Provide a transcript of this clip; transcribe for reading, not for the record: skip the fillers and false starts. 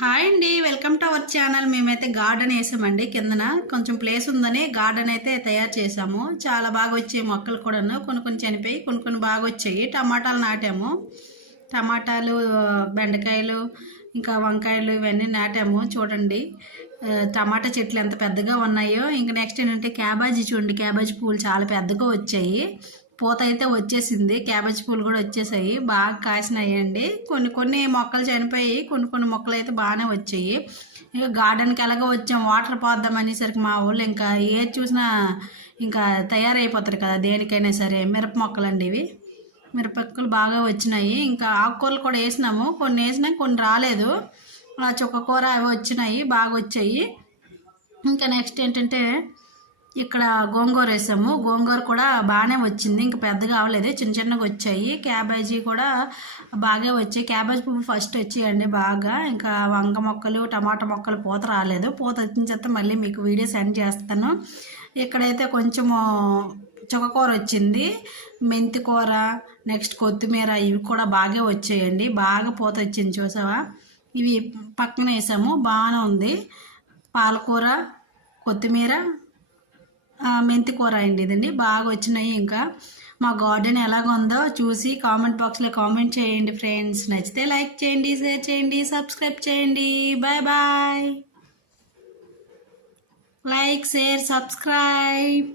Hi అండి, welcome to our channel. మేమైతే garden వేసామండి. కిందన కొంచెం ప్లేస్ ఉందని గార్డెన్ అయితే తయారు చేసాము. చాలా బాగా వచ్చాయి మొక్కలు కూడాను. కొన్ని కొన్ని చనిపోయి కొన్ని బాగా వచ్చాయి. టమాటాలు నాటాము. టమాటాలు, బెండకాయలు, ఇంకా వంకాయలు ఇవన్నీ నాటాము. చూడండి టమాటా చెట్లు ఎంత పెద్దగా ఉన్నాయో. ఇంకా నెక్స్ట్ ఏంటంటే క్యాబేజీ చూడండి. క్యాబేజీ పూలు చాలా పెద్దగా వచ్చాయి. పూత అయితే వచ్చేసింది. క్యాబేజ్ పూలు కూడా వచ్చేసాయి. బాగా కాసినాయండి. కొన్ని మొక్కలు చనిపోయి కొన్ని మొక్కలు అయితే బాగానే వచ్చాయి. ఇక గార్డెన్కి ఎలాగో వచ్చాం, వాటర్ పోద్దాం అనేసరికి మా వాళ్ళు ఇంకా ఏది చూసినా ఇంకా తయారైపోతారు కదా దేనికైనా సరే. మిరప మొక్కలండి ఇవి. మిరపక్కలు బాగా వచ్చినాయి. ఇంకా ఆకుకూరలు కూడా వేసినాము. కొన్ని వేసినాయి, కొన్ని రాలేదు. చుక్కకూర అవి వచ్చినాయి, బాగా వచ్చాయి. ఇంకా నెక్స్ట్ ఏంటంటే ఇక్కడ గోంగూర వేసాము. గోంగూర కూడా బాగానే వచ్చింది. ఇంకా పెద్దగా అవ్వలేదు, చిన్నగా వచ్చాయి. క్యాబేజీ కూడా బాగా వచ్చాయి. క్యాబేజీ పువ్వు ఫస్ట్ వచ్చాయండి బాగా. ఇంకా వంగ మొక్కలు, టమాటా మొక్కలు పూత రాలేదు. పూత వచ్చిన తర్వాత మళ్ళీ మీకు వీడియో సెండ్ చేస్తాను. ఇక్కడైతే కొంచెము చుక్కకూర వచ్చింది, మెంతి కూర, నెక్స్ట్ కొత్తిమీర ఇవి కూడా బాగా వచ్చాయండి. బాగా పూత వచ్చింది చూసావా. ఇవి పక్కన వేసాము, బాగానే ఉంది. పాలకూర, కొత్తిమీర, మెంతి కూర అండి ఇదండి. బాగా వచ్చినాయి. ఇంకా మా గార్డెన్ ఎలాగ ఉందో చూసి కామెంట్ బాక్స్లో కామెంట్ చేయండి ఫ్రెండ్స్. నచ్చితే లైక్ చేయండి, షేర్ చేయండి, సబ్స్క్రైబ్ చేయండి. Bye bye. Like, share, subscribe.